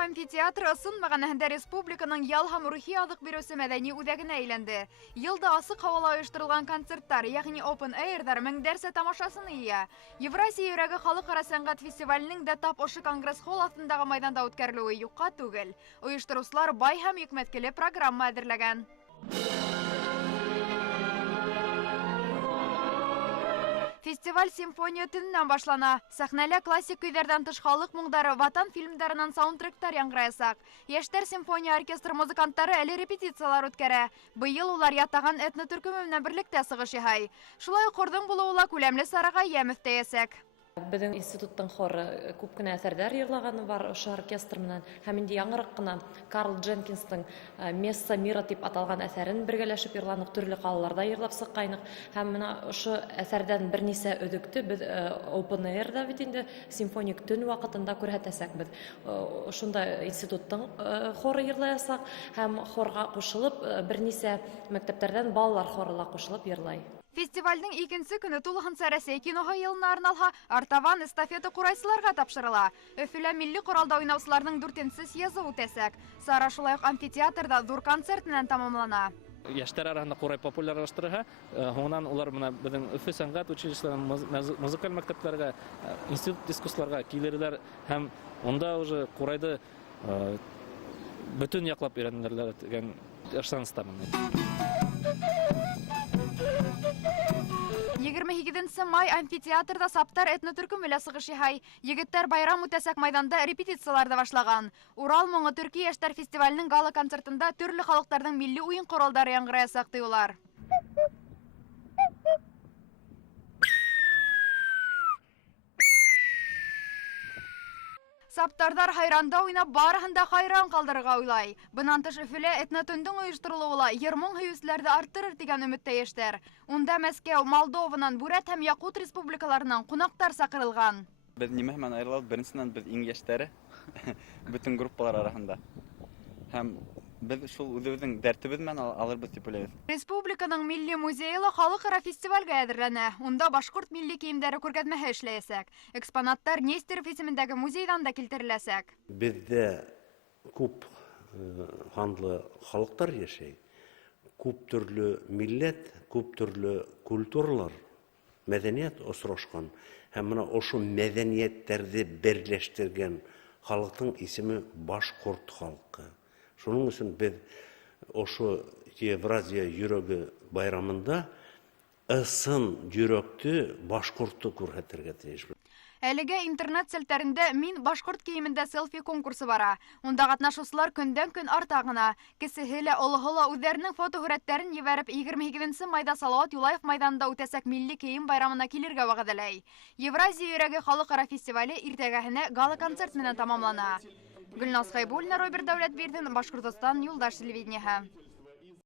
Республика амфитеатры ысын мәгънәһендә республиканың ял һәм рухи аҙыҡ биреүсе мәҙәни үҙәгенә әйләнде. Йылда асыҡ һауала ойоштырылған концерттар, ягъни Open Air'ҙар меңдәрсә тамашасын ия. Евразия йөрәге халыҡ-ара сәнғәт фестиваленең дә тап ошо конгресс-холл аҫтындағы майҙанда үткәрелеүе юҡҡа түгел. Ойоштороусылар бай һәм йөкмәткеле программа әҙерләгән. Фестиваль симфония төнөнән башлана. Сәхнәлә классик көйҙәрҙән тыш халыҡ моңдары, ватан фильмдарынан саундтректар яңғыраясаҡ. Йәштәр симфония оркестр музыканттары әле репетициялар үткәрә. Быйыл улар ятаған этно төркөмө менән берлектә сығыш яһай. Шулай уҡ хорҙың булыуы ла күләмле сараға йәм өҫтәйәсәк. Беҙҙең институттың хоры күп кенә әҫәрҙәр йырлағаны бар ошо оркестр менән. Һәм инде яңыраҡ ҡына Карл Дженкинстың «Месса мира» тип аталған әҫәрен бергәләшеп йырланыҡ, төрлө ҡалаларҙа йырлап сыҡҡайныҡ. Һәм менә ошо әҫәрҙән бер нисә өҙөктө беҙ Open Air'да бит инде симфоник төн ваҡытында күрһәтәсәкбеҙ. Ошонда институттың хоры йырлаясаҡ һәм хорға ҡушылып бер нисә мәктәптәрҙән балалар хоры ла ҡушылып йырлай. Фестивальдың икенсе көнө тулыһынса Рәсәй киноһы йылына арналһа, артабан эстафета ҡурайсыларға тапшырыла. Өфөлә милли ҡоралда уйнаусыларҙың 4-нсе съезы үтәсәк. Сара шулай уҡ амфитеатрда ҙур концерт менән тамамлана. Йәштәр араһында ҡурай популярлаштырыһа, һуңынан улар менә беҙҙең Өфө сәнғәт училищеларына, музыкаль мәктәптәргә, институт дискурсларға килерҙәр һәм унда уже ҡурайҙы бөтөн яҡлап өйрәнерләр дигән ышаныстамын. 28 май амфитеатрда Саптар этно төркөмө лә сығыш яһай. Егеттәр байрам үтәсәк майҙанда репетициялар да башлаған. Урал моңо төрки йәштәр фестиваленең гала концертында төрлө халыҡтарҙың милли уйын ҡоралдары яңғыраясаҡ тиюлар. Саптарҙар хайранда уйнап, барыһын да хайран ҡалдырырға уйлай. Бынан тыш Өфөлә этно төндөң ойошторолоуы ла йыр-моң һөйөүселәрҙе арттырыр тигән өмөттә йәштәр. Унда Мәскәү, Молдованан, Бүрәт һәм Якут республикаларынан ҡунаҡтар саҡырылған. Беҙ нимә менән айырылабыҙ? Беренсенән беҙ иң йәштәре бөтөн группалар араһында. Һәм беҙ шул үҙебеҙҙең дәртебеҙ менән алырбыҙ тип уйлайбыҙ. Республиканың милли музейы ла халыҡ-ара фестивалгә әҙерләнә. Унда башҡорт милли кейемдәре күргәҙмәһе эшләйәсәк. Экспонаттар Нестеров исемендәге музейҙан да килтереләсәк. Беҙҙә күп һанлы халыҡтар йәшәй. Күп төрлө милләт, күп төрлө культуралар, мәҙәниәт осрашҡан. Һәм менә ошо мәҙәниәттәрҙе берләштергән халыҡтың исеме башҡорт халҡы. Шуның өсөн беҙ ошо Евразия йөрәге байрамында ысын йөрәкте башҡортто күрһәтергә тейешбеҙ. Әлегә интернет селтәрендә «Мин башҡорт кейемендә селфи» конкурсы бара. Унда ҡатнашыусылар көндән-көн арта ғына. Кесеһе лә, олоһо ла үҙҙәренең фотоһүрәттәрен ебәреп 28 майда Салауат Юлаев майҙанында үтәсәк милли кейем байрамына килергә вәғәҙәләй. Евразия йөрәге халыҡ-ара фестивале иртәгәһенә гала концерт менән тамамлана. Гөлназ Хайбуллина, Роберт Дәүләтбирҙин, Башҡортостан юлдаш телевидениеһы.